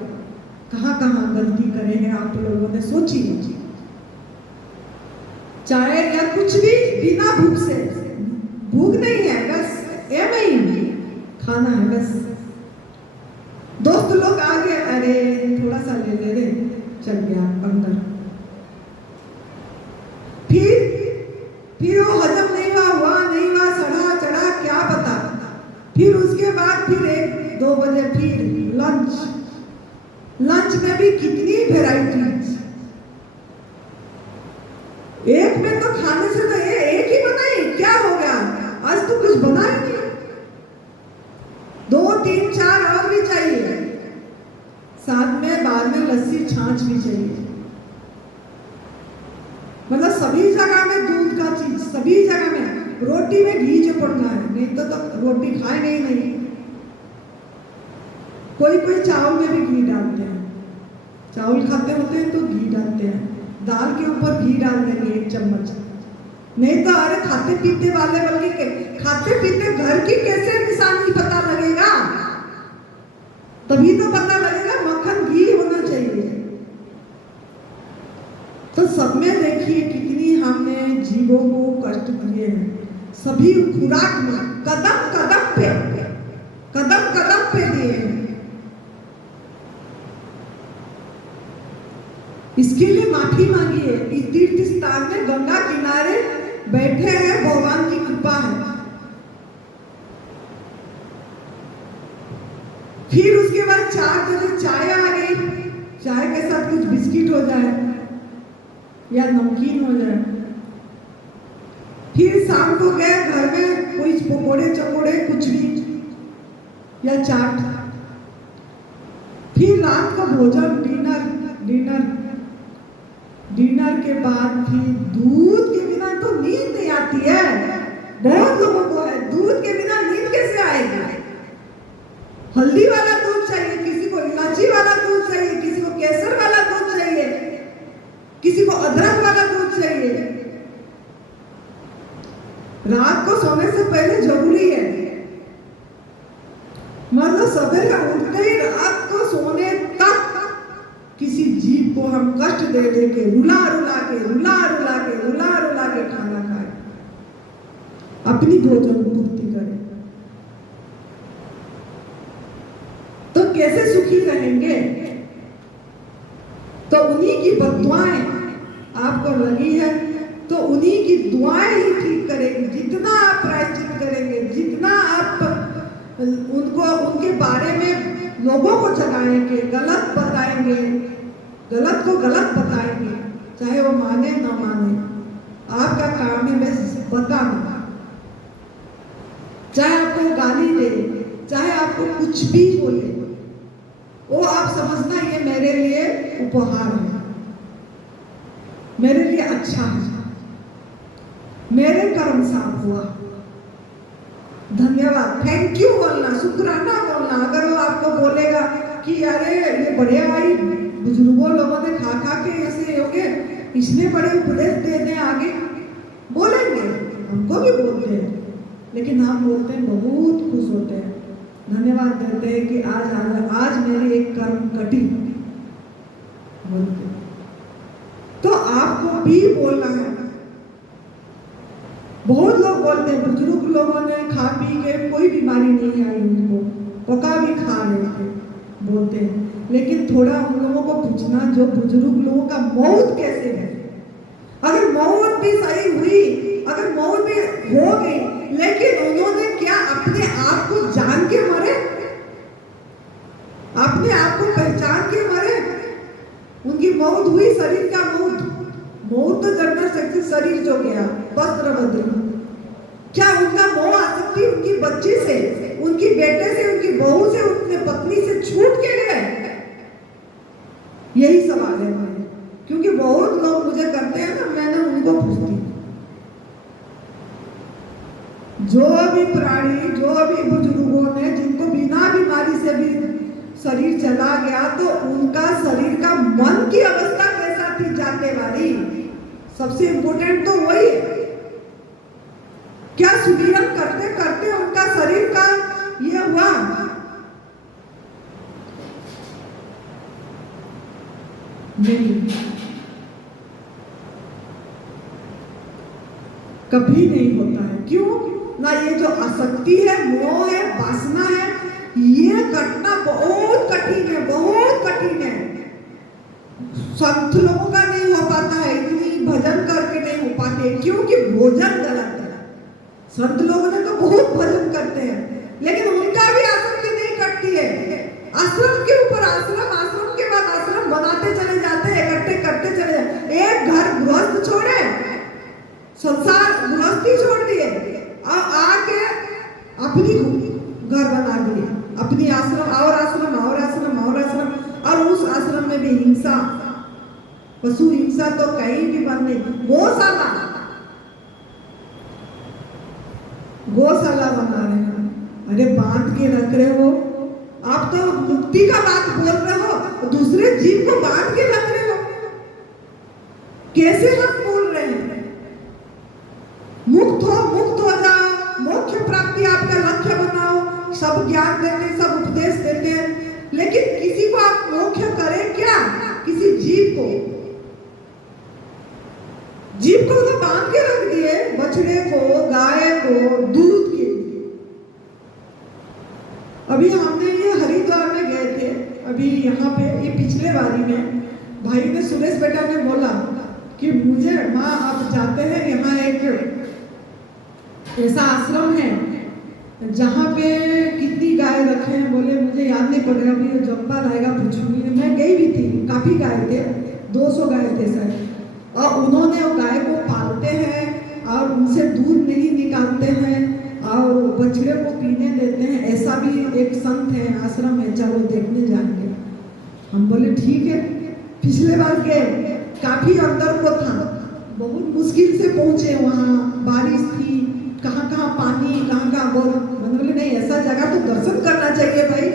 कहाँ कहाँ गलती करे हैं आप लोगों ने, सोचिए। चाय या कुछ भी बिना भूख से, भूख नहीं है बस एम ही खाना है बस। दोस्त लोग आगे, अरे थोड़ा सा ले ले, चल गया अंदर। फिर वो हजम नहीं हुआ, सड़ा चढ़ा, क्या पता। फिर उसके बाद फिर 1-2 बजे फिर लंच में भी कितनी वेराइटी। एक में तो खाने से तो एक ही बनाई, क्या हो गया? आज तो कुछ बना ही नहीं, 2-3-4 और भी चाहिए, साथ में बाद में लस्सी छाछ भी चाहिए। मतलब सभी जगह में दूध का चीज, सभी जगह में। रोटी में घी जो पड़ना है, नहीं तो रोटी खाए नहीं। कोई चावल में भी घी डालते हैं, चावल खाते होते हैं तो घी डालते हैं, दाल के ऊपर घी डाल देंगे 1 चम्मच। नहीं तो अरे खाते पीते वाले, बल्कि खाते पीते घर की कैसे निशानी पता लगेगा? तभी तो पता लगेगा, मक्खन घी होना चाहिए। तो सब में देखिए कितनी हमने जीवों को कष्ट दिए हैं, सभी खुराक में, कदम कदम पे दिए हैं। इसके लिए माफी मांगिए। इस तीर्थ स्थान में गंगा किनारे बैठे हैं, भगवान की कृपा है। फिर उसके बाद 4 बजे चाय आ गई, चाय के साथ कुछ बिस्किट हो जाए या नमकीन हो जाए। फिर शाम को गए घर में कोई पकोड़े चकोड़े कुछ भी या चाट। फिर रात को भोजन, डिनर के बाद फिर दूध के बिना तो नींद नहीं आती है। बहुत लोगों को है, दूध के बिना नींद कैसे आएगी? हल्दी वाला दूध चाहिए, किसी को इलायची वाला दूध चाहिए, किसी को केसर वाला दूध चाहिए, किसी को अदरक वाला दूध चाहिए। रात को सोने से पहले जरूरी है, मतलब सवेरे उठते ही रात को सोने तक किसी जीव को हम कष्ट दे के रुला के खाना खाए, अपनी भोजन पूर्ति करें, तो कैसे सुखी रहेंगे? तो उन्हीं की बद्दुआएं आपको लगी है, तो उन्हीं की दुआएं ही ठीक करेंगे। जितना आप प्रायश्चित करेंगे, जितना आप उनके बारे में लोगों को जगाएंगे, गलत बताएंगे, गलत को गलत बताएंगे, चाहे वो माने ना माने, आपका काम है बस बताना। चाहे आपको गाली दे, चाहे आपको कुछ भी बोले, वो आप समझना ये मेरे लिए उपहार है, मेरे लिए अच्छा है, मेरे कर्म साफ हुआ। धन्यवाद, थैंक यू बोलना, शुक्राना बोलना। अगर वो आपको बोलेगा कि अरे ये बड़े भाई बुजुर्गों लोगों ने खा खा के ऐसे हो गए, इसने बड़े उपदेश देने आगे, बोलेंगे, हमको भी बोलते हैं, लेकिन हम बोलते हैं बहुत खुश होते हैं, धन्यवाद देते हैं कि आज मेरी एक कर्म कटी बोलते। तो आपको भी बोलना है। बहुत लोग बोलते हैं बुजुर्ग लोगों ने खा पी के कोई बीमारी नहीं आई उनको, पका भी खा लेते बोलते हैं, लेकिन थोड़ा उन लोगों को पूछना जो बुजुर्ग लोगों का मौत कैसे है। अगर मौत भी सही हुई, अगर मौत भी हो गई, लेकिन उन्होंने क्या अपने आप को जान के मरे, अपने आप को पहचान के मरे? उनकी मौत हुई, शरीर का मौत तो जड़ना सकती, शरीर जो गया वस्त्र बदल। क्या उनका मोह आसक्ति उनकी बच्ची से, उनकी बेटे से, उनकी बहू से, उनकी पत्नी से छूट के गए? यही सवाल है हमारे, क्योंकि बहुत लोग मुझे करते हैं ना, मैंने उनको पूछती जो भी प्राणी, जो भी बुजुर्गों ने जिनको बिना बीमारी से भी शरीर चला गया, तो उनका शरीर का मन की अवस्था कैसा थी जाते वाली? सबसे इंपोर्टेंट तो वही है। क्या सुमिरन करते करते उनका शरीर का ये हुआ? नहीं, कभी नहीं होता है। क्यों ना? ये जो आसक्ति है, मोह है, वासना है, ये कटना बहुत कठिन है, बहुत कठिन है। संत लोगों का नहीं हो पाता है, इतनी भजन करके नहीं हो पाते, क्योंकि भोजन गलत है। संत लोगों ने तो बहुत भजन करते हैं, लेकिन उनका भी आसक्ति नहीं कटती है। आश्रम के ऊपर आश्रम, आश्रम के बाद आश्रम बनाते चले जाते हैं, इकट्ठे करते चले जाते। एक घर गृहस्थ छोड़े, संसार गृहस्थी छोड़ दिए और आके अपनी घर बना दिए, अपनी आश्रम और आश्रम और आश्रम और आश्रम, और उस आश्रम में भी हिंसा, पशु हिंसा तो कहीं भी बंद नहीं। गौशाला बना रहे हैं, अरे बांध के रख रहे हो आप, तो मुक्ति का बात बोल रहे हो, दूसरे जीव को बांध के रख रहे हो। कैसे हम बोल रहे हैं? मुक्त हो जाओ, मोक्ष प्राप्ति आपका लक्ष्य बनाओ, सब ज्ञान देते, सब उपदेश देते हैं, लेकिन किसी को आप मोक्ष करें क्या? किसी जीव को तो बांध के रख दिए, बछड़े को, गाय को, दूध के लिए। अभी हमने ये हरिद्वार में गए थे, अभी यहाँ पे ये पिछले बारी में भाई ने, सुरेश बेटा ने बोला कि मुझे माँ आप जाते हैं, यहाँ एक ऐसा आश्रम है जहाँ पे कितनी गाय रखे हैं, बोले मुझे याद नहीं पड़ रहा, अभी जब बार आएगा पूछूंगी। मैं गई भी थी, काफी गाय थे, 200 गाय थे शायद, और उन्होंने वो गाय को पालते हैं और उनसे दूध नहीं निकालते हैं और बछड़े को पीने देते हैं। ऐसा भी एक संत है, आश्रम है, चलो देखने जाएंगे। हम बोले ठीक है। पिछले बार गए, काफी अंदर को था, बहुत मुश्किल से पहुंचे वहाँ, बारिश थी, कहाँ पानी, कहाँ बोल। मैंने बोले नहीं, ऐसा जगह तो दर्शन करना चाहिए भाई।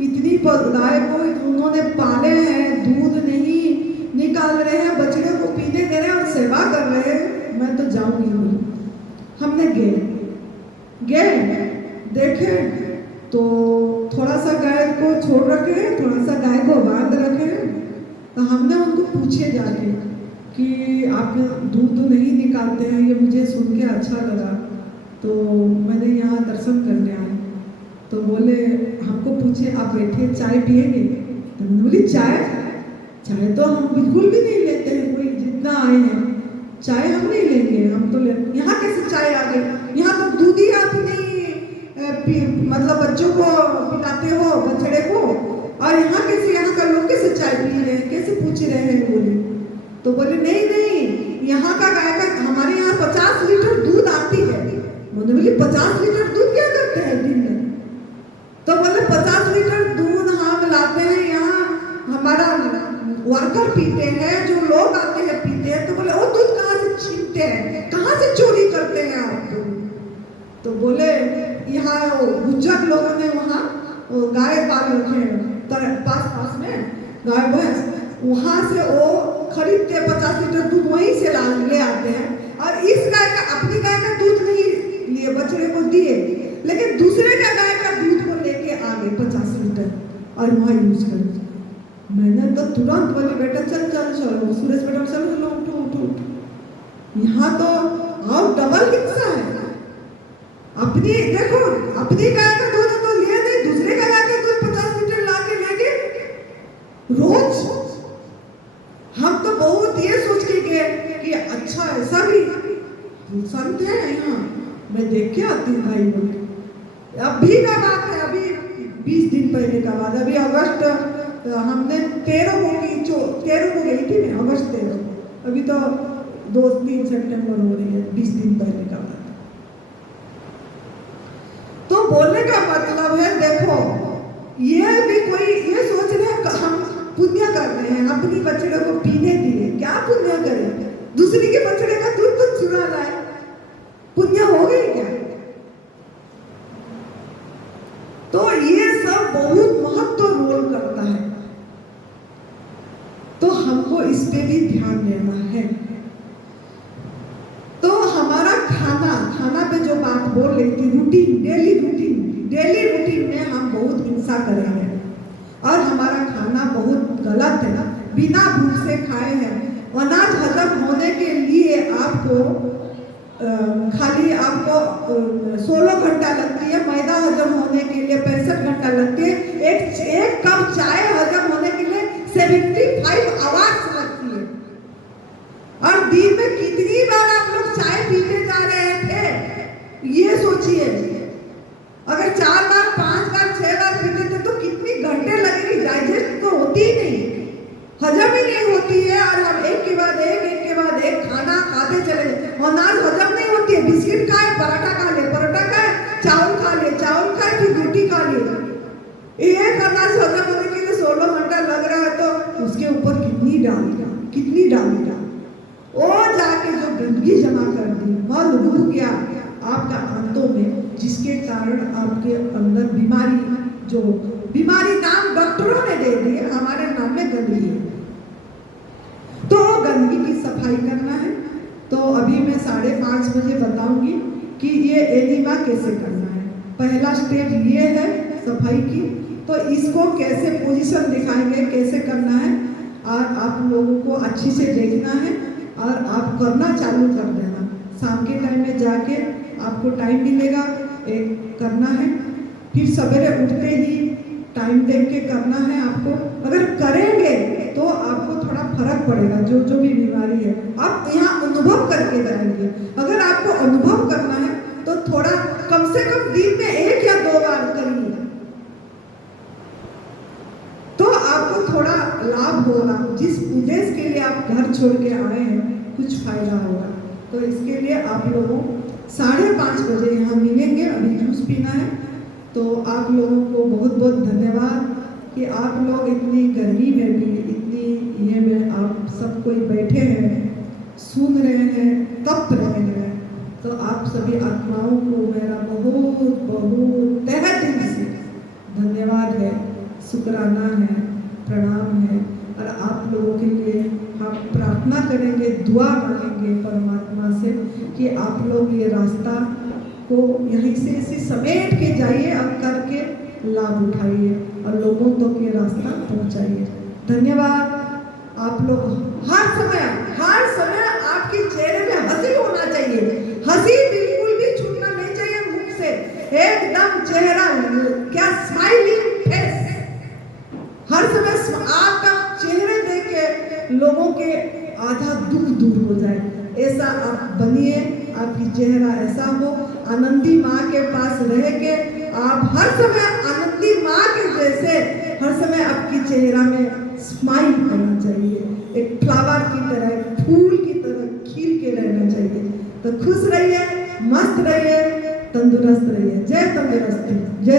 इतनी गाय को उन्होंने पाले हैं, दूध नहीं निकाल रहे हैं, बछड़े को पीने दे रहे हैं और सेवा कर रहे हैं, मैं तो जाऊंगी नहीं। हमने गए देखे तो थोड़ा सा गाय को छोड़ रखे हैं, थोड़ा सा गाय को बांध रखे हैं। तो हमने उनको पूछे जाके कि आप दूध तो नहीं निकालते हैं, ये मुझे सुन के अच्छा लगा, तो मैंने यहाँ दर्शन करने आए। तो बोले, हमको पूछे आप बैठे चाय पिएंगे? तो मैंने बोली चाय तो हम बिल्कुल भी नहीं लेते हैं, कोई जितना आए हैं चाय हम नहीं लेंगे, हम तो यहाँ कैसे चाय आ गई? यहाँ तो दूध ही आप नहीं मतलब बच्चों को पिलाते हो, बछड़े को, और यहाँ कैसे, यहाँ का लोग कैसे चाय पी रहे हैं, कैसे पूछ रहे हैं? बोले तो बोले नहीं, यहाँ का गाय का, हमारे बुजुर्ग लोगों ने वहाँ गाय पाल रखे हैं पास में गाय भैंस, वहाँ से वो खरीद के 50 लीटर दूध वहीं से ले आते हैं। और इस गाय का, अपनी गाय का दूध नहीं लिए, बछड़े को दिए, लेकिन दूसरे का गाय का दूध को लेके आ गए 50 लीटर और वहाँ यूज कर। मैंने तो तुरंत बोली बेटा चल चल चलो, सुरेश बेटा चलो चलो उठो उठो उठो। यहाँ तो आओ डबल हिस्सा है। अपनी देखो, अपनी गाय का दूध तो लिया नहीं, दूसरे का गाय का दूध 50 लीटर ला के लेके रोज। हम तो बहुत ये सोच के गए कि अच्छा ऐसा भी संत है यहाँ, मैं देख के आती हूँ भाई बोल। अभी का बात है, अभी 20 दिन पहले का बात। अभी अगस्त हमने 13 को गई थी मैं, अगस्त 13। अभी तो 2-3 सितंबर हो रही है, 20 दिन पहले का बात। तो बोलने का मतलब है, देखो ये भी कोई ये सोच रहे हैं हम पुण्य कर रहे हैं, अपनी बछड़े को पीने दिए, क्या पुण्य करें? दूसरी के बछड़े का दूध तो चुरा लाए, पुण्य हो गई क्या? तो ये सब बहुत महत्व रोल करता है, तो हमको इस पे भी ध्यान देना है। तो हमारा खाना पे जो बात बोल रही थी, रूटीन, डेली रूटीन में हम बहुत हिंसा करेंगे और हमारा खाना बहुत गलत है, बिना भूख से खाए हैं। अनाज हजम होने के लिए आपको खाली आपको 16 घंटा लगती है, मैदा हजम होने के लिए 65 घंटा लगती है, एक कप चाय हजम होने के लिए 75 आवर्स लगती है। और दिन में कितनी बार आप लोग चाय पीने जा रहे थे ये सोचिए। अगर 4 बार 5 बार 6 बार पीते थे तो कितनी घंटे लगेगी, डाइजेस्ट तो होती ही नहीं, हजम ही नहीं होती है। और हम एक के बाद एक खाना खाते चले, अनाज हजम नहीं होती है। बिस्किट खाए, पराठा खा ले, पराठा खाए, चावल खा ले, चावल खाए, फिर रोटी खा ले। एक अनाज हजम होने के लिए 16 घंटा लग रहा है, तो उसके ऊपर कितनी डाल वो जाके जो गंदगी जमा कर दी, मल रूह गया आपका अंतों में, जिसके कारण आपके अंदर बीमारी नाम डॉक्टरों ने दे दी है, हमारे नाम में गंदगी है। तो गंदगी की सफाई करना है। तो अभी मैं 5:30 बजे बताऊंगी कि ये एनिमा कैसे करना है। पहला स्टेप ये है सफाई की, तो इसको कैसे पोजीशन दिखाएंगे, कैसे करना है, और आप लोगों को अच्छी से देखना है और आप करना चालू कर देना। शाम के टाइम में जाके आपको टाइम मिलेगा, एक करना है, फिर सवेरे उठते ही टाइम देख के करना है आपको। अगर करेंगे तो आपको थोड़ा फर्क पड़ेगा, जो भी बीमारी है आप यहाँ अनुभव करके जाएंगे। अगर आपको अनुभव करना है तो थोड़ा कम से कम दिन में 1 या 2 बार करिए, तो आपको थोड़ा लाभ होगा। जिस उद्देश्य के लिए आप घर छोड़ के आए हैं कुछ फायदा होगा। तो इसके लिए आप लोगों 5:30 बजे यहाँ मिलेंगे। अभी जूस पीना है। तो आप लोगों को बहुत बहुत धन्यवाद कि आप लोग इतनी गर्मी में भी, इतनी ये में आप सब कोई बैठे हैं, सुन रहे हैं, तप रहे हैं। तो आप सभी आत्माओं को मेरा बहुत बहुत तहे दिल से धन्यवाद है, शुक्राना है, प्रणाम है। और आप लोगों के लिए हम प्रार्थना करेंगे, दुआ मांगेंगे परमात्मा से कि आप लोग ये रास्ता को यहीं से इसी समेट के जाइए और करके लाभ उठाइए और लोगों तक ये रास्ता पहुंचाइए। धन्यवाद। आप लोग हर समय आपके चेहरे में हंसी होना चाहिए, हंसी बिल्कुल भी छूटना नहीं चाहिए मुख से, एकदम चेहरा क्या स्माइलिंग फेस। हर समय आपका चेहरे देख के लोगों के आधा दुख दूर हो जाए, ऐसा आप बनिए। आपकी चेहरा ऐसा हो, आनंदी माँ के पास रह के आप हर समय आनंदी माँ के जैसे हर समय आपकी चेहरा में स्माइल करना चाहिए, एक फ्लावर की तरह, एक फूल की तरह खिल के रहना चाहिए। तो खुश रहिए, मस्त रहिए, तंदुरुस्त रहिए। जय तंदुरुस्ती, जय